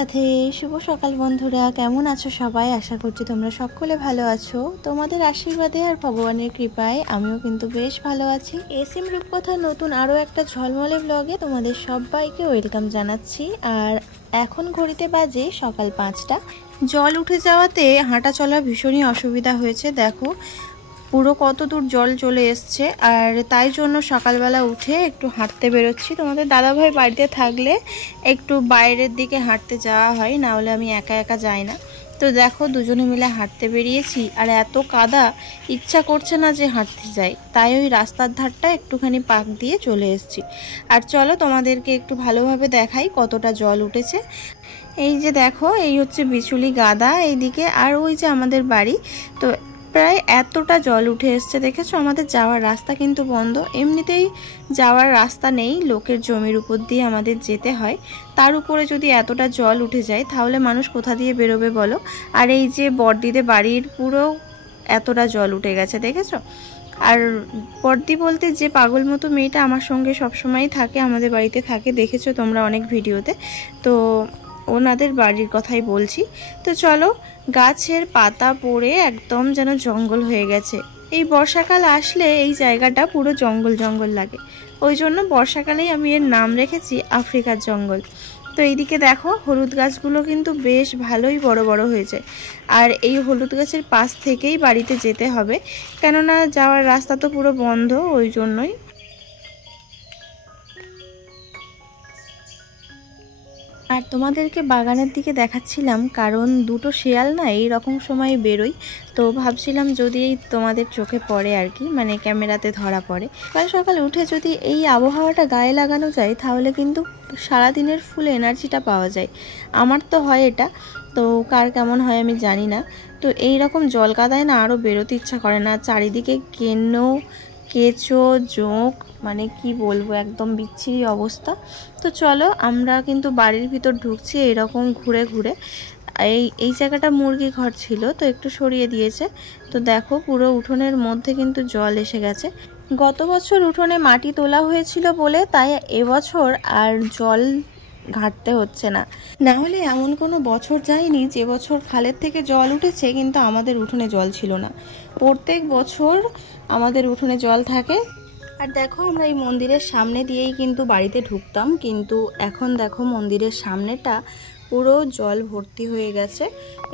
রাধে শুভ সকাল বন্ধুরা, কেমন আছো সবাই? আশা করছি তোমরা সকলে ভালো আছো। তোমাদের আশীর্বাদে আর ভগবানের কৃপায় আমিও কিন্তু বেশ ভালো আছি। এসএম রূপকথার নতুন আরও একটা ঝলমলে ব্লগে তোমাদের সবাইকে ওয়েলকাম জানাচ্ছি। আর এখন ঘড়িতে বাজে সকাল 5টা। জল উঠে যাওয়াতে হাঁটা চলা ভীষণই অসুবিধা হয়েছে। দেখো পুরো কত দূর জল চলে এসছে, আর তাই জন্য সকালবেলা উঠে একটু হাঁটতে বেরোচ্ছি। তোমাদের দাদাভাই বাড়িতে থাকলে একটু বাইরের দিকে হাঁটতে যাওয়া হয়, না হলে আমি একা একা যাই না। তো দেখো দুজনে মিলে হাঁটতে বেরিয়েছি, আর এত কাদা ইচ্ছা করছে না যে হাঁটতে যাই, তাই ওই রাস্তার ধারটা একটুখানি পাক দিয়ে চলে এসেছি। আর চলো তোমাদেরকে একটু ভালোভাবে দেখাই কতটা জল উঠেছে। এই যে দেখো, এই হচ্ছে বিচুলি গাদা এইদিকে, আর ওই যে আমাদের বাড়ি। তো প্রায় এতটা জল উঠে এসছে, দেখেছো? আমাদের যাওয়ার রাস্তা কিন্তু বন্ধ, এমনিতেই যাওয়ার রাস্তা নেই, লোকের জমির উপর দিয়ে আমাদের যেতে হয়। তার উপরে যদি এতটা জল উঠে যায় তাহলে মানুষ কোথা দিয়ে বেরোবে বলো? আর এই যে বড়দিদের বাড়ির পুরো এতটা জল উঠে গেছে, দেখেছো? আর বড়দি বলতে যে পাগল মতো মেয়েটা আমার সঙ্গে সবসময় থাকে, আমাদের বাড়িতে থাকে, দেখেছো তোমরা অনেক ভিডিওতে। তো ওনাদের বাড়ির কথাই বলছি। তো চলো, গাছের পাতা পড়ে একদম যেন জঙ্গল হয়ে গেছে। এই বর্ষাকাল আসলে এই জায়গাটা পুরো জঙ্গল জঙ্গল লাগে, ওই জন্য বর্ষাকালেই আমি এর নাম রেখেছি আফ্রিকার জঙ্গল। তো এইদিকে দেখো হলুদ গাছগুলো কিন্তু বেশ ভালোই বড় বড় হয়েছে, আর এই হলুদ গাছের পাশ থেকেই বাড়িতে যেতে হবে, কেননা যাওয়ার রাস্তা তো পুরো বন্ধ, ওই জন্যই। আর তোমাদেরকে বাগানের দিকে দেখাচ্ছিলাম, কারণ দুটো শেয়াল না এই রকম সময় বেরোয়, তো ভাবছিলাম যদি তোমাদের চোখে পড়ে আর কি, মানে ক্যামেরাতে ধরা পড়ে। সকাল সকাল উঠে যদি এই আবহাওয়াটা গায়ে লাগানো যায় তাহলে কিন্তু সারাদিনের ফুল এনার্জিটা পাওয়া যায়। আমার তো হয় এটা, তো কার কেমন হয় আমি জানি না। তো এই রকম জল কাদায় না আরও বেরোতে ইচ্ছা করে না, চারিদিকে কেঁচো জোঁক, মানে কি বলবো, একদম বিচ্ছিরি অবস্থা। তো চলো আমরা কিন্তু বাড়ির ভিতর ঢুকছি এরকম ঘুরে ঘুরে। এই জায়গাটা মুরগি ঘর ছিল, তো একটু সরিয়ে দিয়েছে। তো দেখো পুরো উঠোনের মধ্যে কিন্তু জল এসে গেছে। গত বছর উঠোনে মাটি তোলা হয়েছিল বলে তাই এবছর আর জল ঘাটতে হচ্ছে না। না হলে এমন কোনো বছর যায়নি যে বছর খালের থেকে জল উঠেছে কিন্তু আমাদের উঠোনে জল ছিল না। প্রত্যেক বছর আমাদের উঠোনে জল থাকে। আর দেখো আমরা এই মন্দিরের সামনে দিয়েই কিন্তু বাড়িতে ঢুকতাম, কিন্তু এখন দেখো মন্দিরের সামনেটা পুরো জল ভর্তি হয়ে গেছে।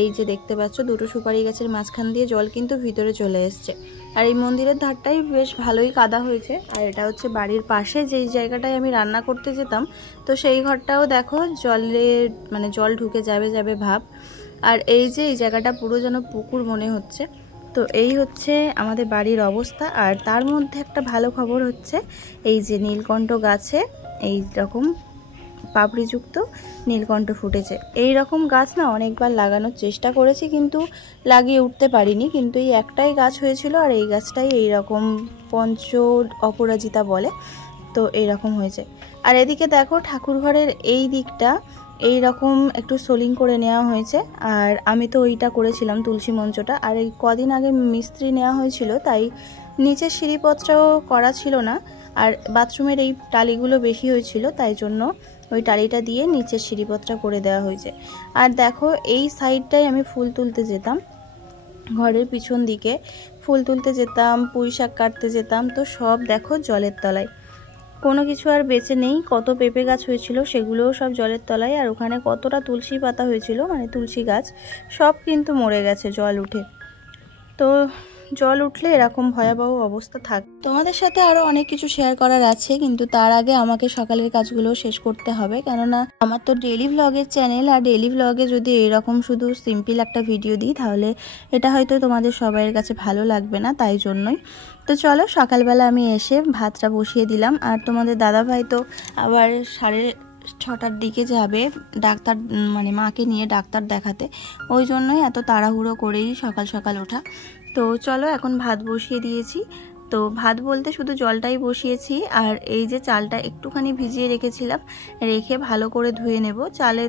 এই যে দেখতে পাচ্ছ দুটো সুপারি গাছের মাঝখান দিয়ে জল কিন্তু ভিতরে চলে এসছে। আর এই মন্দিরের ধারটাই বেশ ভালোই কাদা হয়েছে। আর এটা হচ্ছে বাড়ির পাশে যেই জায়গাটায় আমি রান্না করতে যেতাম, তো সেই ঘরটাও দেখো জলে, মানে জল ঢুকে যাবে যাবে ভাব। আর এই যে এই জায়গাটা পুরো যেন পুকুর মনে হচ্ছে। তো এই হচ্ছে আমাদের বাড়ির অবস্থা। আর তার মধ্যে একটা ভালো খবর হচ্ছে, এই যে নীলকণ্ঠ গাছে এই রকম পাপড়িযুক্ত নীলকণ্ঠ ফুটেছে। এই রকম গাছ না অনেকবার লাগানোর চেষ্টা করেছি কিন্তু লাগিয়ে উঠতে পারিনি, কিন্তু এই একটাই গাছ হয়েছিল, আর এই গাছটাই এইরকম পঞ্চ অপরাজিতা বলে, তো এইরকম হয়েছে। আর এদিকে দেখো ঠাকুর ঘরের এই দিকটা এই রকম একটু সোলিং করে নেওয়া হয়েছে, আর আমি তো ওইটা করেছিলাম তুলসী মঞ্চটা। আর এই কদিন আগে মিস্ত্রি নেওয়া হয়েছিল, তাই নিচের সিঁড়িপথটাও করা ছিল না, আর বাথরুমের এই টালিগুলো বেশি হয়েছিল, তাই জন্য ওই টালিটা দিয়ে নিচের সিঁড়িপথটা করে দেওয়া হয়েছে। আর দেখো এই সাইডটাই আমি ফুল তুলতে যেতাম, ঘরের পিছন দিকে ফুল তুলতে যেতাম, পুঁই শাক কাটতে যেতাম, তো সব দেখো জলের তলায়, কোনো কিছু আর বেঁচে নেই। কত পেঁপে গাছ হয়েছিল সেগুলোও সব জলের তলায়, আর ওখানে কতটা তুলসী পাতা হয়েছিল, মানে তুলসী গাছ, সব কিন্তু মরে গেছে জল উঠে। তো জল উঠলে এরকম ভয়াবহ অবস্থা থাকে। তোমাদের সাথে আরো অনেক কিছু শেয়ার করার আছে, কিন্তু তার আগে আমাকে সকালের কাজগুলো শেষ করতে হবে, কেননা আমার তো ডেইলি ভ্লগের চ্যানেল, আর ডেইলি ভ্লগে যদি এরকম শুধু সিম্পল একটা ভিডিও দিই তাহলে এটা হয়তো তোমাদের সবাইয়ের কাছে ভালো লাগবে না, তাই জন্যই। তো চলো সকালবেলা আমি এসে ভাতটা বসিয়ে দিলাম। আর তোমাদের দাদাভাই তো আবার 6:30টার দিকে যাবে ডাক্তার, মানে মাকে নিয়ে ডাক্তার দেখাতে, ওই জন্যই এত তাড়াহুড়ো করেই সকাল সকাল ওঠা। তো চলো এখন ভাত বসিয়ে দিয়েছি। তো ভাত বলতে শুধু জলটাই বসিয়েছি, আর এই যে চালটা একটুখানি ভিজিয়ে রেখেছিলাম, রেখে ভালো করে ধুয়ে নেব। চালে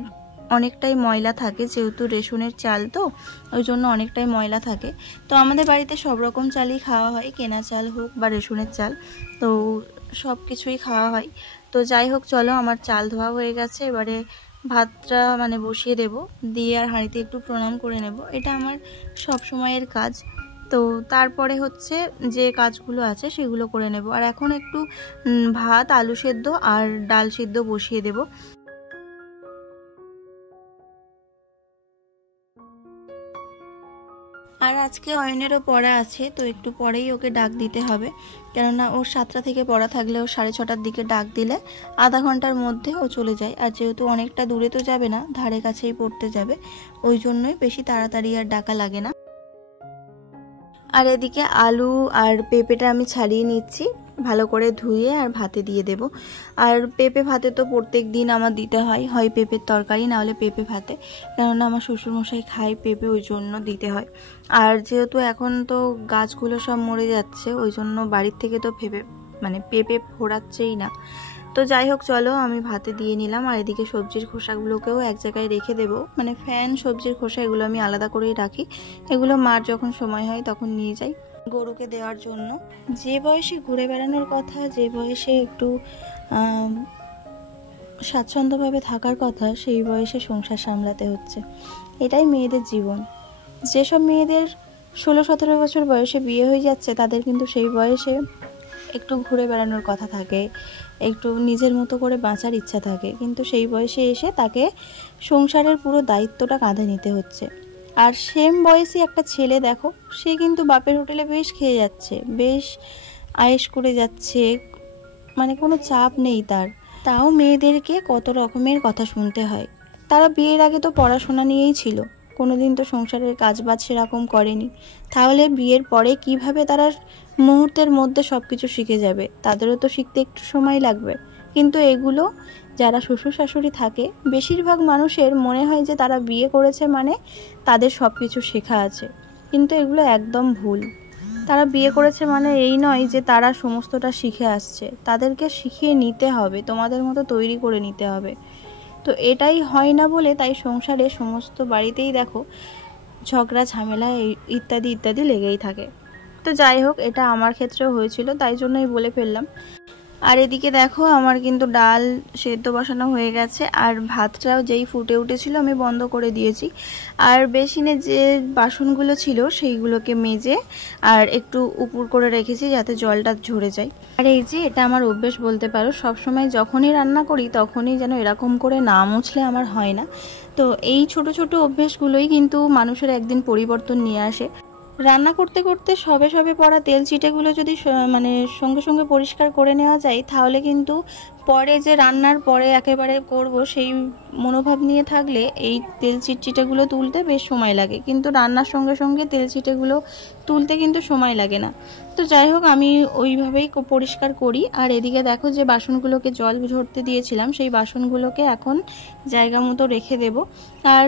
অনেকটাই ময়লা থাকে, যেহেতু রেশনের চাল তো ওই জন্য অনেকটাই ময়লা থাকে। তো আমাদের বাড়িতে সব রকম চালই খাওয়া হয়, কেনা চাল হোক বা রেশনের চাল, তো সব কিছুই খাওয়া হয়। তো যাই হোক চলো, আমার চাল ধোয়া হয়ে গেছে, এবারে ভাতটা মানে বসিয়ে দেব, দিয়ে আর হাঁড়িতে একটু প্রণাম করে নেব। এটা আমার সব সময়ের কাজ। তো তারপরে হচ্ছে যে কাজগুলো আছে সেগুলো করে নেব। আর এখন একটু ভাত, আলু সেদ্ধ আর ডাল সিদ্ধ বসিয়ে দেব। আর আজকে অয়নেরও পড়া আছে, তো একটু পরেই ওকে ডাক দিতে হবে, কেননা ওর 7টা থেকে পড়া থাকলে ও 6:30টার দিকে ডাক দিলে আধা ঘন্টার মধ্যে ও চলে যায়। আর যেহেতু অনেকটা দূরে তো যাবে না, ধারে কাছেই পড়তে যাবে, ওই জন্যই বেশি তাড়াতাড়ি আর ডাকা লাগে না। আর এদিকে আলু আর পেঁপেটা আমি ছাড়িয়ে নিচ্ছি, ভালো করে ধুয়ে আর ভাতে দিয়ে দেব। আর পেঁপে ভাতে তো প্রত্যেক দিন আমার দিতে হয়, হয় পেঁপের তরকারি না হলে পেঁপে ভাতে, কেননা আমার শ্বশুরমশাই খায় পেঁপে, ওই জন্য দিতে হয়। আর যেহেতু এখন তো গাছগুলো সব মরে যাচ্ছে, ওই জন্য বাড়ির থেকে তো পেঁপে ফোরাচ্ছেই না। তো যাই হোক, চলো আমি ভাতে দিয়ে নিলাম। আর এদিকে সবজির খোসাগুলোকেও এক জায়গায় রেখে দেবো, মানে ফ্যান, সবজির খোসা এগুলো আমি আলাদা করেই রাখি। এগুলো মার যখন সময় হয় তখন নিয়ে যাই গরুকে দেওয়ার জন্য। যে বয়সে ঘুরে বেড়ানোর কথা, যে বয়সে একটু স্বাচ্ছন্দ্যভাবে থাকার কথা, সেই বয়সে সংসার সামলাতে হচ্ছে। এটাই মেয়েদের জীবন। যেসব মেয়েদের 16-17 বছর বয়সে বিয়ে হয়ে যাচ্ছে, তাদের কিন্তু সেই বয়সে একটু ঘুরে বেড়ানোর কথা থাকে, একটু নিজের মতো করে বাঁচার ইচ্ছা থাকে, কিন্তু সেই বয়সে এসে তাকে সংসারের পুরো দায়িত্বটা কাঁধে নিতে হচ্ছে। আর সেম বয়সী একটা ছেলে দেখো, সে কিন্তু বাপের হোটেলে বেশ খেয়ে যাচ্ছে, বেশ আয়েশ করে যাচ্ছে, মানে কোনো চাপ নেই তার। তাও মেয়েদেরকে কত রকমের কথা শুনতে হয়। তারা বিয়ের আগে তো পড়াশোনা নিয়েই ছিল, কোনোদিন তো সংসারের কাজবাজ সেরকম করেনি, তাহলে বিয়ের পরে কিভাবে তারা মুহূর্তের মধ্যে সব কিছু শিখে যাবে? তাদেরও তো শিখতে একটু সময় লাগবে। কিন্তু এগুলো যারা শ্বশুর শাশুড়ি থাকে, বেশিরভাগ মানুষের মনে হয় যে তারা বিয়ে করেছে মানে তাদের সব কিছু শেখা আছে, কিন্তু এগুলো একদম ভুল। তারা বিয়ে করেছে মানে এই নয় যে তারা সমস্তটা শিখে আসছে, তাদেরকে শিখিয়ে নিতে হবে, তোমাদের মতো তৈরি করে নিতে হবে। তো এটাই হয় না বলে তাই সংসারে সমস্ত বাড়িতেই দেখো ঝগড়া, ঝামেলা ইত্যাদি ইত্যাদি লেগেই থাকে। তো যাই হোক, এটা আমার ক্ষেত্রেও হয়েছিল, তাই জন্যই বলে ফেললাম। আর এদিকে দেখো আমার কিন্তু ডাল সেদ্ধ বসানো হয়ে গেছে, আর ভাতটাও যেই ফুটে উঠেছিল আমি বন্ধ করে দিয়েছি। আর বেসিনে যে বাসনগুলো ছিল সেইগুলোকে মেজে আর একটু উপুর করে রেখেছি যাতে জলটা ঝরে যায়। আর এই যে এটা আমার অভ্যেস বলতে পারো, সবসময় যখনই রান্না করি তখনই যেন এরকম করে না মুছলে আমার হয় না। তো এই ছোট ছোট অভ্যেসগুলোই কিন্তু মানুষের একদিন পরিবর্তন নিয়ে আসে। রান্না করতে করতে সবে সবে পড়া তেল চিটেগুলো যদি সঙ্গে সঙ্গে পরিষ্কার করে নেওয়া যায়, তাহলে কিন্তু পরে যে রান্নার পরে একেবারে করব সেই মনোভাব নিয়ে থাকলে এই তেল চিটচিটেগুলো তুলতে বেশ সময় লাগে, কিন্তু রান্নার সঙ্গে সঙ্গে তেল চিটেগুলো তুলতে কিন্তু সময় লাগে না। তো যাই হোক, আমি ওইভাবেই পরিষ্কার করি। আর এদিকে দেখো যে বাসনগুলোকে জল ঝরতে দিয়েছিলাম, সেই বাসনগুলোকে এখন জায়গা মতো রেখে দেব। আর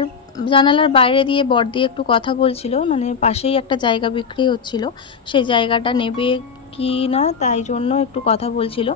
জানালার বাইরে দিয়ে বড়দি একটু কথা বলছিল, মানে পাশেই একটা জায়গা বিক্রি হচ্ছিল, সেই জায়গাটা নেবে কি না তাই জন্য একটু কথা বলছিল।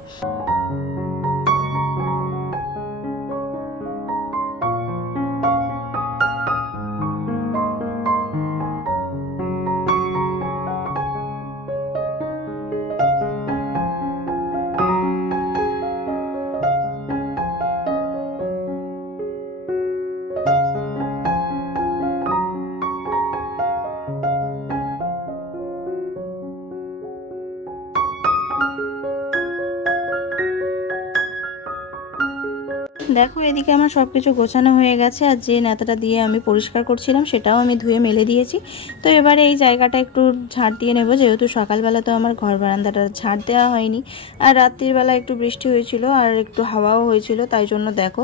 দেখো এদিকে আমার সব কিছু গোছানো হয়ে গেছে, আর যে নেতাটা দিয়ে আমি পরিষ্কার করছিলাম সেটাও আমি ধুয়ে মেলে দিয়েছি। তো এবারে এই জায়গাটা একটু ঝাড় দিয়ে নেব, যেহেতু সকালবেলা তো আমার ঘর বারান্দাটা ঝাড় দেওয়া হয়নি, আর রাত্রির বেলা একটু বৃষ্টি হয়েছিল আর একটু হাওয়াও হয়েছিল, তাই জন্য দেখো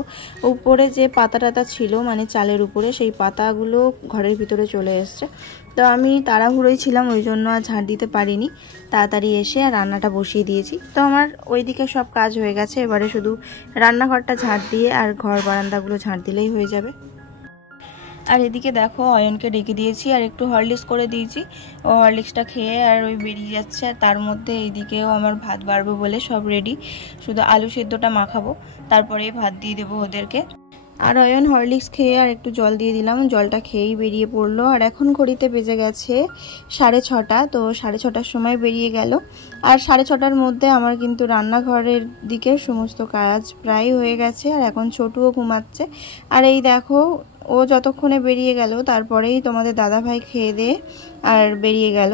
উপরে যে পাতা টাতা ছিল মানে চালের উপরে, সেই পাতাগুলো ঘরের ভিতরে চলে এসছে। তো আমি তাড়াহুড়োই ছিলাম, ওই জন্য আর ঝাড় দিতে পারিনি, তাড়াতাড়ি এসে আর রান্নাটা বসিয়ে দিয়েছি। তো আমার ওইদিকে সব কাজ হয়ে গেছে, এবারে শুধু রান্নাঘরটা ঝাড় দিয়ে আর ঘর বারান্দাগুলো ঝাড় দিলেই হয়ে যাবে। আর এদিকে দেখো অয়নকে ডেকে দিয়েছি আর একটু হরলিক্স করে দিয়েছি, ও হরলিক্সটা খেয়ে আর ওই বেরিয়ে যাচ্ছে। আর তার মধ্যে এইদিকেও আমার ভাত বাড়বো বলে সব রেডি, শুধু আলু সেদ্ধটা মাখাবো, তারপরে ভাত দিয়ে দেবো ওদেরকে। আর অয়ন হরলিক্স খেয়ে আর একটু জল দিয়ে দিলাম, জলটা খেয়েই বেরিয়ে পড়লো। আর এখন ঘড়িতে বেজে গেছে 6:30, তো 6:30টার সময় বেরিয়ে গেল। আর 6:30টার মধ্যে আমার কিন্তু রান্নাঘরের দিকে সমস্ত কাজ প্রায় হয়ে গেছে। আর এখন ছোটুও ঘুমাচ্ছে। আর এই দেখো ও যতক্ষণে বেরিয়ে গেল তারপরেই তোমাদের দাদাভাই খেয়ে দিয়ে আর বেরিয়ে গেল।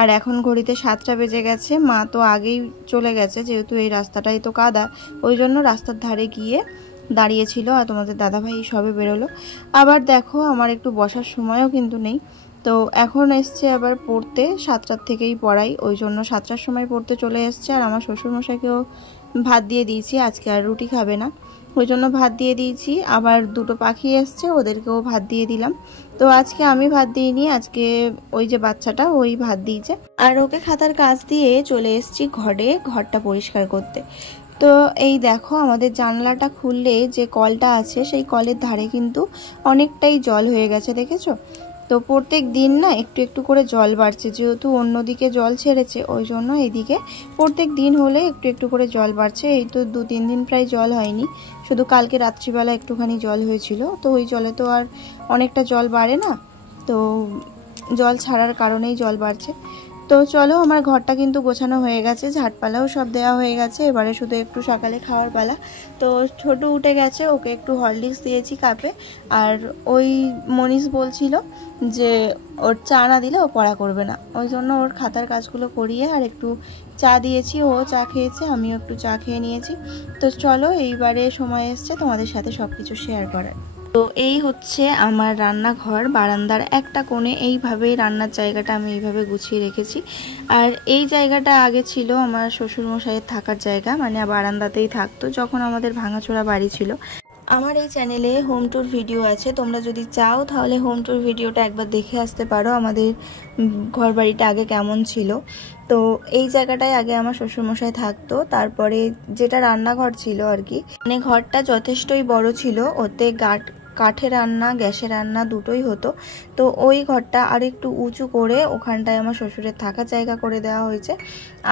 আর এখন ঘড়িতে 7টা বেজে গেছে। মা তো আগেই চলে গেছে, যেহেতু এই রাস্তাটাই তো কাদা, ওই জন্য রাস্তার ধারে গিয়ে দাঁড়িয়েছিল। আর তোমাদের দাদাভাই সবে বেরোলো। আবার দেখো আমার একটু বসার সময়ও কিন্তু নেই, তো এখন এসছে আবার পড়তে। 7টার থেকেই পড়াই, ওই জন্য 7টার সময় পড়তে চলে এসছে। আর আমার শ্বশুরমশাইকেও ভাত দিয়ে দিয়েছি, আজকে আর রুটি খাবে না, ওই জন্য ভাত দিয়ে দিয়েছি। আবার দুটো পাখি এসছে, ওদেরকেও ভাত দিয়ে দিলাম। তো আজকে আমি ভাত দিইনি, আজকে ওই যে বাচ্চাটা ওই ভাত দিয়েছে। আর ওকে খাতার কাজ দিয়ে চলে এসেছি ঘরটা পরিষ্কার করতে। তো এই দেখো আমাদের জানলাটা খুললে যে কলটা আছে সেই কলের ধারে কিন্তু অনেকটাই জল হয়ে গেছে, দেখেছো? তো প্রত্যেক দিন না একটু একটু করে জল বাড়ছে, যেহেতু অন্যদিকে জল ছেড়েছে ওই জন্য এইদিকে প্রত্যেক দিন হলে একটু একটু করে জল বাড়ছে। এই তো 2-3 দিন প্রায় জল হয়নি, শুধু কালকে রাত্রিবেলা একটুখানি জল হয়েছিল। তো ওই জলে তো আর অনেকটা জল বাড়ে না, তো জল ছাড়ার কারণেই জল বাড়ছে। তো চলো আমার ঘরটা কিন্তু গোছানো হয়ে গেছে, ঝাড়পালাও সব দেওয়া হয়ে গেছে, এবারে শুধু একটু সকালে খাওয়ার পালা। তো ছোট উঠে গেছে, ওকে একটু হরলিক্স দিয়েছি কাপে। আর ওই মনীষ বলছিল যে ওর চা না দিলে ও পড়া করবে না, ওই জন্য ওর খাতার কাজগুলো করিয়ে আর একটু চা দিয়েছি। ও চা খেয়েছে, আমিও একটু চা খেয়ে নিয়েছি। তো চলো এইবারে সময় এসছে তোমাদের সাথে সব কিছু শেয়ার করার। তো এই হচ্ছে আমার রান্নাঘর, বারান্দার একটা কোণে এইভাবেই রান্নার জায়গাটা আমি এইভাবে গুছিয়ে রেখেছি। আর এই জায়গাটা আগে ছিল আমার শ্বশুরমশাইয়ের থাকার জায়গা, মানে বারান্দাতেই থাকতো যখন আমাদের ভাঙাচোরা বাড়ি ছিল। আমার এই চ্যানেলে হোম ট্যুর ভিডিও আছে, তোমরা যদি চাও তাহলে হোম ট্যুর ভিডিওটা একবার দেখে আসতে পারো, আমাদের ঘর বাড়িটা আগে কেমন ছিল। তো এই জায়গাটায় আগে আমার শ্বশুরমশাই থাকতো, তারপরে যেটা রান্নাঘর ছিল আর কি, মানে ঘরটা যথেষ্টই বড় ছিল, ওতে কাঠের রান্না গ্যাসের রান্না দুটোই হতো। তো ওই ঘরটা আর একটু উঁচু করে ওখানটায় আমার শ্বশুরের থাকার জায়গা করে দেওয়া হয়েছে।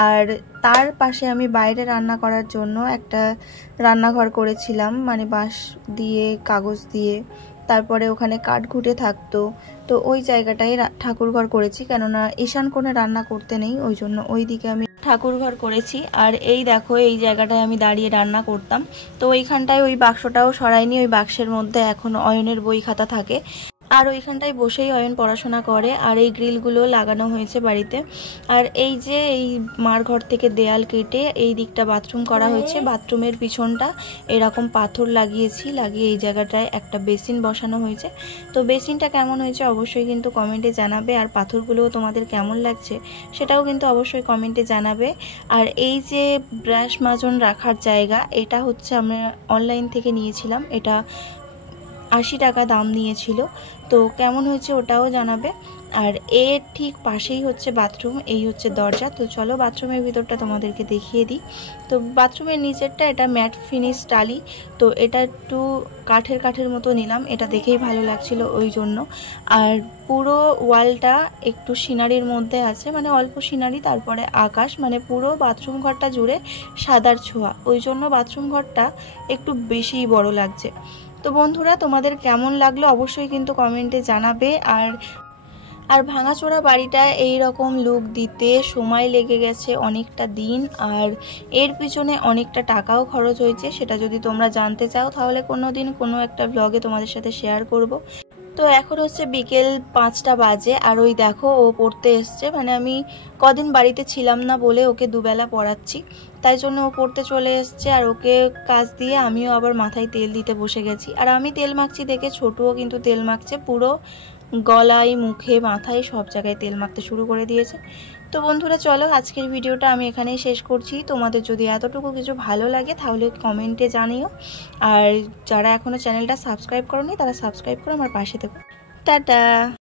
আর তার পাশে আমি বাইরে রান্না করার জন্য একটা রান্নাঘর করেছিলাম, মানে বাঁশ দিয়ে কাগজ দিয়ে, তারপরে ওখানে কাঠ ঘুঁটে থাকতো। তো ওই জায়গাটাই ঠাকুর ঘর করেছি, কেননা ঈশান কোণে রান্না করতে নেই, ওই জন্য ওই দিকে আমি ঠাকুর ঘর করেছি। আর এই দেখো এই জায়গাটায় আমি দাঁড়িয়ে রান্না করতাম। তো ওইখানটায় ওই বাক্সটাও সরাইনি, ওই বাক্সের মধ্যে এখন অয়নের বই খাতা থাকে। আর ওইখানটায় বসেই অয়ন পড়াশোনা করে। আর এই গ্রিলগুলো লাগানো হয়েছে বাড়িতে। আর এই যে এই মার ঘর থেকে দেয়াল কেটে এই দিকটা বাথরুম করা হয়েছে, বাথরুমের পিছনটা এরকম পাথর লাগিয়েছি, লাগিয়ে এই জায়গাটায় একটা বেসিন বসানো হয়েছে। তো বেসিনটা কেমন হয়েছে অবশ্যই কিন্তু কমেন্টে জানাবে, আর পাথরগুলোও তোমাদের কেমন লাগছে সেটাও কিন্তু অবশ্যই কমেন্টে জানাবে। আর এই যে ব্রাশ মাজন রাখার জায়গা, এটা হচ্ছে আমরা অনলাইন থেকে নিয়েছিলাম, এটা 80 টাকা দাম নিয়েছিল। তো কেমন হয়েছে ওটাও জানাবে। আর এর ঠিক পাশেই হচ্ছে বাথরুম, এই হচ্ছে দরজা। তো চলো বাথরুমের ভিতরটা তোমাদেরকে দেখিয়ে দিই। তো বাথরুমের নিচেরটা এটা ম্যাট ফিনিশ টালি, তো এটা একটু কাঠের মতো নিলাম, এটা দেখেই ভালো লাগছিল ওই জন্য। আর পুরো ওয়ালটা একটু সিনারির মধ্যে আছে, মানে অল্প সিনারি তারপরে আকাশ, মানে পুরো বাথরুম ঘরটা জুড়ে সাদার ছোঁয়া, ওই জন্য বাথরুম ঘরটা একটু বেশিই বড় লাগছে। তো বন্ধুরা তোমাদের কেমন লাগলো অবশ্যই কিন্তু কমেন্টে জানাবে। আর ভাঙাচোরা বাড়িটা এই রকম লুক দিতে সময় লেগে গেছে অনেকটা দিন, আর এর পিছনে অনেকটা টাকাও খরচ হয়েছে। সেটা যদি তোমরা জানতে চাও তাহলে কোনো দিন কোনো একটা ব্লগে তোমাদের সাথে শেয়ার করব। তো এখন হচ্ছে বিকেল 5টা বাজে, আর ওই দেখো ও পড়তে এসছে, মানে আমি কদিন বাড়িতে ছিলাম না বলে ওকে দুবেলা পড়াচ্ছি, তাই জন্য ও পড়তে চলে এসছে। আর ওকে কাজ দিয়ে আমিও আবার মাথায় তেল দিতে বসে গেছি। আর আমি তেল মাখছি দেখে ছোটুও কিন্তু তেল মাখছে, পুরো গলায় মুখে মাথায় সব জায়গায় তেল মাখতে শুরু করে দিয়েছে। তো বন্ধুরা চলো আজকের ভিডিওটা আমি এখানেই শেষ করছি। তোমাদের যদি এতটুকু কিছু ভালো লাগে তাহলে কমেন্টে জানিও, আর যারা এখনো চ্যানেলটা সাবস্ক্রাইব করোনি তারা সাবস্ক্রাইব করে আমার পাশে থেকো। টাটা।